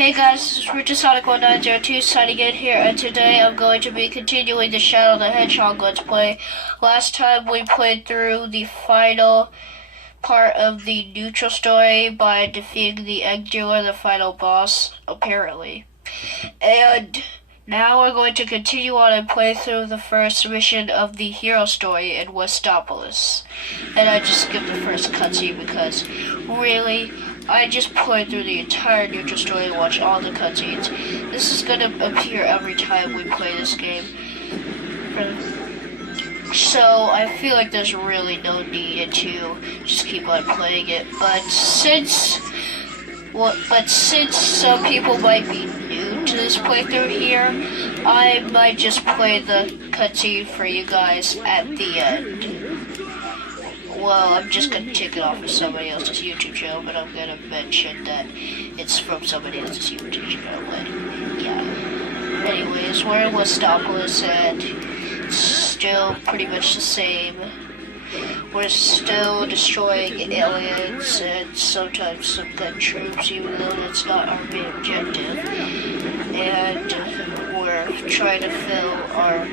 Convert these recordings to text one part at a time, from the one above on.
Hey guys, this is RichardSonic1902 signing in here, and today I'm going to be continuing the Shadow the Hedgehog Let's Play. Last time we played through the final part of the neutral story by defeating the egg dealer, the final boss, apparently. And now we're going to continue on and play through the first mission of the hero story in Westopolis. And I just skipped the first cutscene because, really, I just played through the entire neutral story and watched all the cutscenes. This is going to appear every time we play this game. So I feel like there's really no need to just keep on playing it. But since some people might be new to this playthrough here, I might just play the cutscene for you guys at the end. Well, I'm just going to take it off of somebody else's YouTube channel, but I'm going to mention that it's from somebody else's YouTube channel, but yeah. Anyways, we're in Westopolis, and it's still pretty much the same. We're still destroying aliens and sometimes some gun troops, even though that's not our main objective. And we're trying to fill our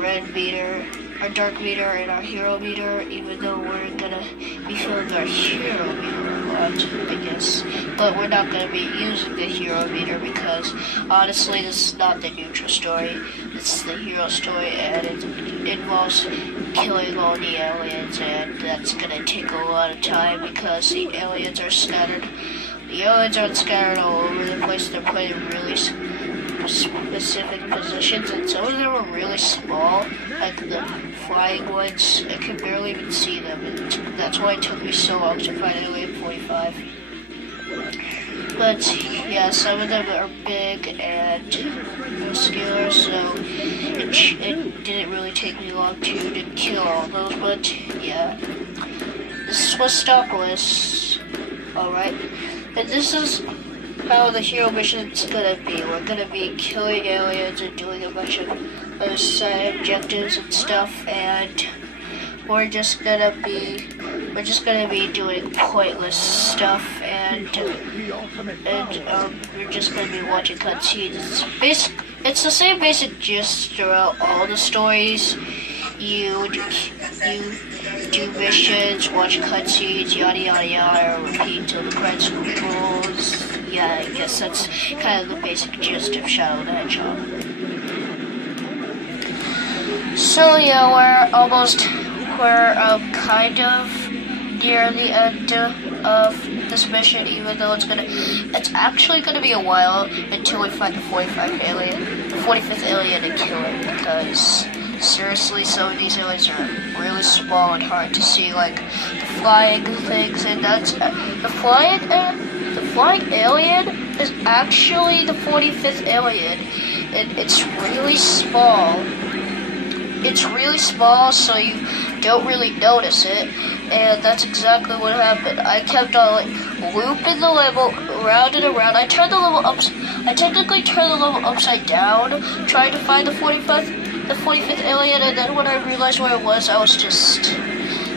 red meter, our dark meter, and our hero meter, even though we're gonna be filling our hero meter a lot, I guess. But we're not gonna be using the hero meter because, honestly, this is not the neutral story. It's the hero story, and it involves killing all the aliens, and that's gonna take a lot of time because the aliens are scattered. The aliens aren't scattered all over the place. They're playing really specific positions, and some of them are really small, like the flying ones. I could barely even see them, and that's why it took me so long to find Alien 45. But yeah, some of them are big and muscular, so it didn't really take me long to kill all of those. But yeah, this is Westopolis, alright, and this is how the hero mission's gonna be. We're gonna be killing aliens and doing a bunch of other side objectives and stuff, and we're just gonna be doing pointless stuff, and we're just gonna be watching cutscenes. It's the same basic gist throughout all the stories. You do missions, watch cutscenes, yada yada yada, repeat till the credits rolls. Yeah, I guess that's kind of the basic gist of Shadow the Hedgehog. So yeah, we're kind of near the end of this mission, even though it's actually gonna be a while until we find the 45th alien and kill it, because seriously, some of these aliens are really small and hard to see, like the flying things, and that's the flying alien is actually the 45th alien, and it's really small. It's really small, so you don't really notice it, and that's exactly what happened. I kept on looping the level around and around. I technically turned the level upside down, trying to find the 45th alien, and then when I realized where it was, I was just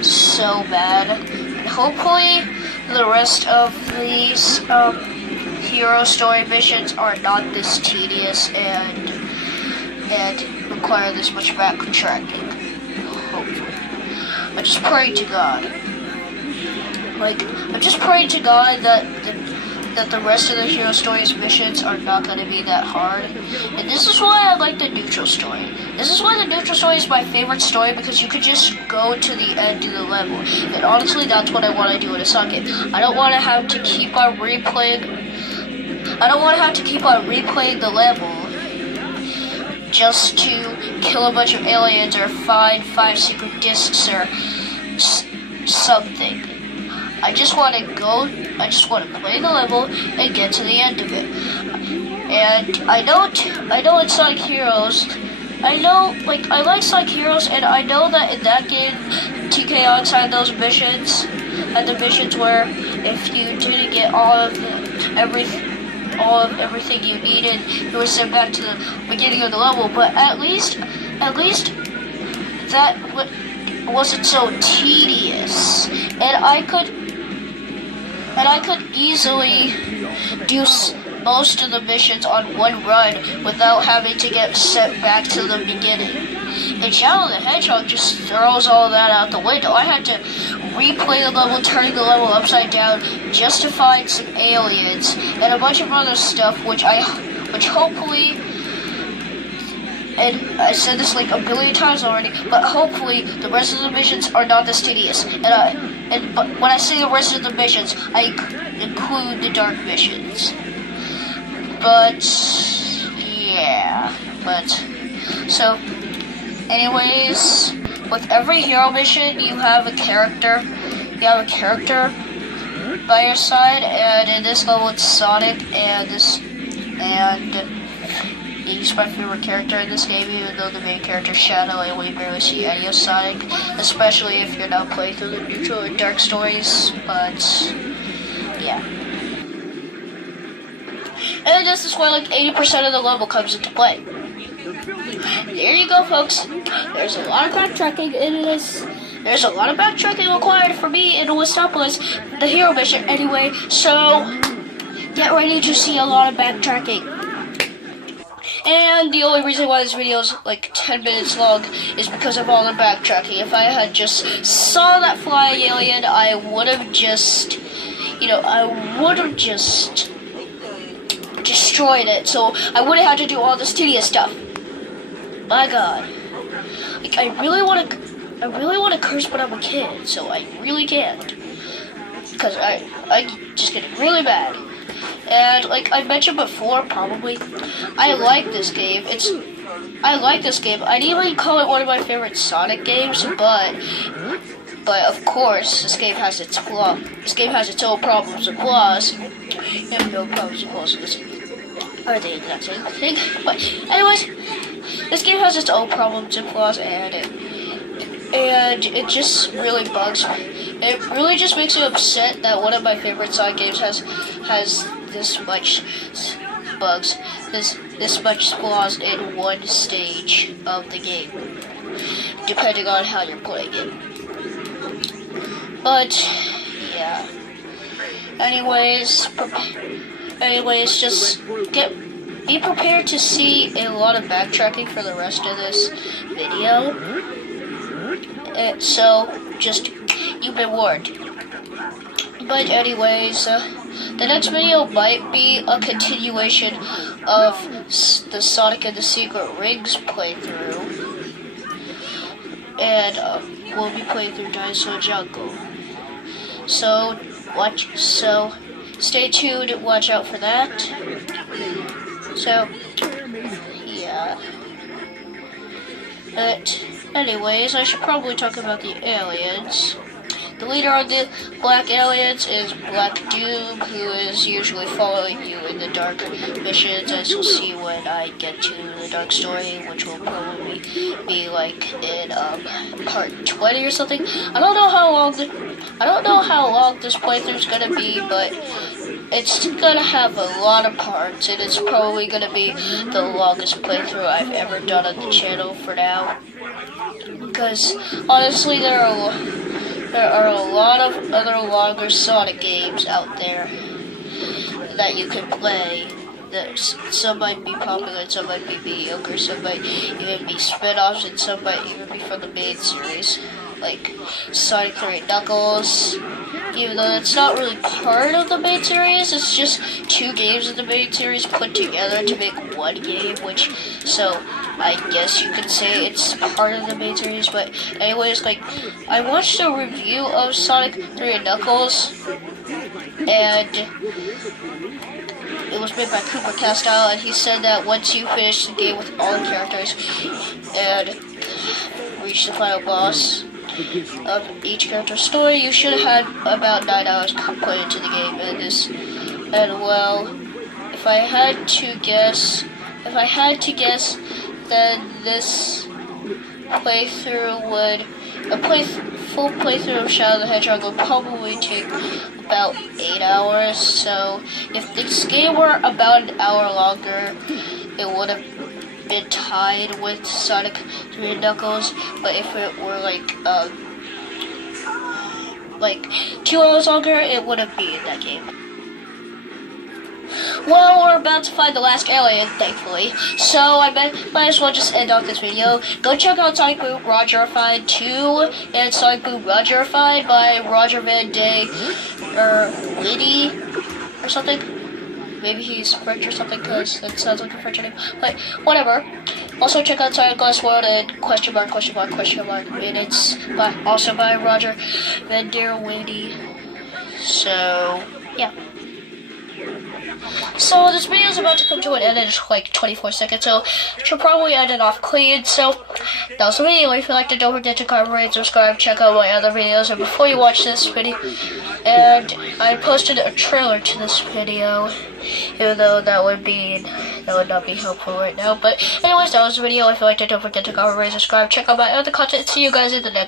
so mad. And hopefully the rest of these hero story missions are not this tedious and require this much backtracking. Hopefully. I'm just praying to God. I'm just praying to God that the rest of the hero story's missions are not going to be that hard. And this is why I like the neutral story. This is why the neutral story is my favorite story, because you could just go to the end of the level. And honestly, that's what I want to do in a Sonic game. I don't want to have to keep on replaying the level just to kill a bunch of aliens or find 5 secret discs or something. I just want to play the level and get to the end of it. And I know in Sonic Heroes, I like Sonic Heroes, and I know that in that game, TK outside those missions, and the missions where if you didn't get all of everything you needed, you were sent back to the beginning of the level. But at least that wasn't so tedious, and I could And I could easily do most of the missions on one run without having to get sent back to the beginning. And Shadow the Hedgehog just throws all that out the window. I had to replay the level, turning the level upside down just to find some aliens and a bunch of other stuff, which hopefully, and I said this like a billion times already, but hopefully the rest of the missions are not this tedious. But when I say the rest of the missions, I include the dark missions. But yeah, so anyways, with every hero mission you have a character. You have a character by your side, and in this level it's Sonic, and he's my favorite character in this game, even though the main character Shadow, I only barely see any of Sonic, especially if you're not playing through the neutral and dark stories, but yeah. And this is why like 80% of the level comes into play. There you go, folks. There's a lot of backtracking in this. There's a lot of backtracking required for me in Westopolis, the hero mission anyway, so get ready to see a lot of backtracking. And the only reason why this video is like 10 minutes long is because of all the backtracking. If I had just saw that flying alien, I would have just, destroyed it. So I would have had to do all this tedious stuff. My God, like I really want to curse, but I'm a kid, so I really can't, because I just get really mad. And like I mentioned before, probably, I like this game. I like this game. I'd even call it one of my favorite Sonic games, but of course, this game has its flaws. This game has its own problems and flaws. You have no problems and flaws in this game. Are they the exact same thing? But anyways, this game has its own problems and flaws, and it just really bugs me. It really just makes me upset that one of my favorite Sonic games has this much bugs, this much flaws in one stage of the game, depending on how you're playing it. But yeah. Anyways, just be prepared to see a lot of backtracking for the rest of this video. So just you've been warned. But anyways, the next video might be a continuation of the Sonic and the Secret Rings playthrough, and we'll be playing through Dinosaur Jungle. So stay tuned and watch out for that. So yeah. But anyways, I should probably talk about the aliens. The leader of the Black Aliens is Black Doom, who is usually following you in the dark missions, as you'll see when I get to the dark story, which will probably be like in part 20 or something. I don't know how long this playthrough is gonna be, but it's gonna have a lot of parts, and it's probably gonna be the longest playthrough I've ever done on the channel for now. Because honestly, there are a lot of other longer Sonic games out there that you can play. That some might be popular, and some might be mediocre, some might even be spin-offs, and some might even be from the main series, like Sonic 3 and Knuckles. Even though it's not really part of the main series, it's just two games of the main series put together to make one game, so I guess you could say it's part of the main series. But anyways, like, I watched a review of Sonic 3 and Knuckles, and it was made by Cooper Castile, and he said that once you finish the game with all the characters and reach the final boss of each character's story, you should have had about 9 hours put into the game. And well, if I had to guess, then this playthrough full playthrough of Shadow the Hedgehog would probably take about 8 hours. So if this game were about an hour longer, it would have been tied with Sonic 3 and Knuckles. But if it were like like 2 hours longer, it wouldn't be in that game. Well, we're about to find the last alien, thankfully. So I might as well just end off this video. Go check out Sonic Boom Rogerified 2 and Sonic Boom Rogerified by Roger Van Day or Liddy or something. Maybe he's French or something because it sounds like a French name. But whatever. Also check out Sonic Glass World and question mark. Minutes also by Roger Van Der Liddy. So yeah. So this video is about to come to an end in like 24 seconds, so I should probably end it off clean. So that was the video. If you liked it, don't forget to comment, rate, subscribe, check out my other videos. And before you watch this video, and I posted a trailer to this video, even though that would not be helpful right now. But anyways, that was the video. If you liked it, don't forget to comment, rate, subscribe, check out my other content. See you guys in the next.